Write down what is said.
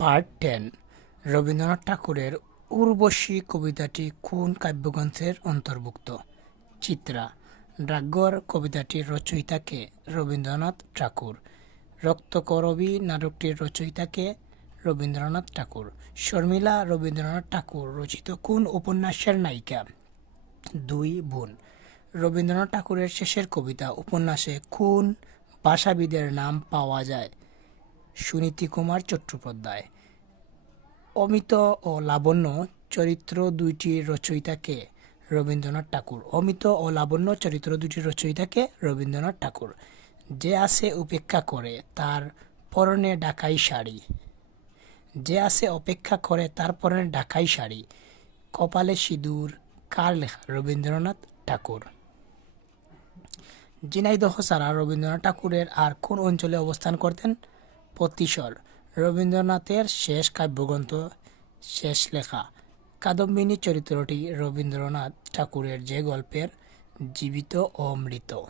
Part 10। Rabindranath ঠাকুরের উর্বশী কবিতাটি কোন কাব্যগ্রন্থের অন্তর্ভুক্ত? চিত্রা। ডাকঘর কবিতাটির রচয়িতা কে? রবীন্দ্রনাথ ঠাকুর। রক্তকরবী নাটকটির রচয়িতা কে? রবীন্দ্রনাথ ঠাকুর। শর্মিলা রবীন্দ্রনাথ ঠাকুর রচিত কোন উপন্যাসের নায়িকা? দুই বোন। রবীন্দ্রনাথ ঠাকুরের শেষের কবিতা উপন্যাসে কোন ভাষাবিদের নাম পাওয়া যায়? সুনীতি কুমার চট্টোপাধ্যায়। অমিত ও লাবণ্য চরিত্র দুইটির রচয়িতা কে? রবীন্দ্রনাথ ঠাকুর। অমিত ও লাবণ্য চরিত্র দুইটির রচয়িতা কে? রবীন্দ্রনাথ ঠাকুর। যে আসে উপেক্ষা করে তার পরনে ঢাকাই শাড়ি। যে আসে অপেক্ষা করে তার পরনে ঢাকাই শাড়ি। কপালে সিঁদুর কার লেখা? রবীন্দ্রনাথ ঠাকুর। ঝিনাইদহ ছাড়া রবীন্দ্রনাথ ঠাকুরের আর কোন অঞ্চলে অবস্থান করতেন? পতিশর। রবীন্দ্রনাথের শেষ কাব্যগ্রন্থ শেষ লেখা। কাদম্বিনী চরিত্রটি রবীন্দ্রনাথ ঠাকুরের যে গল্পের জীবিত ও মৃত।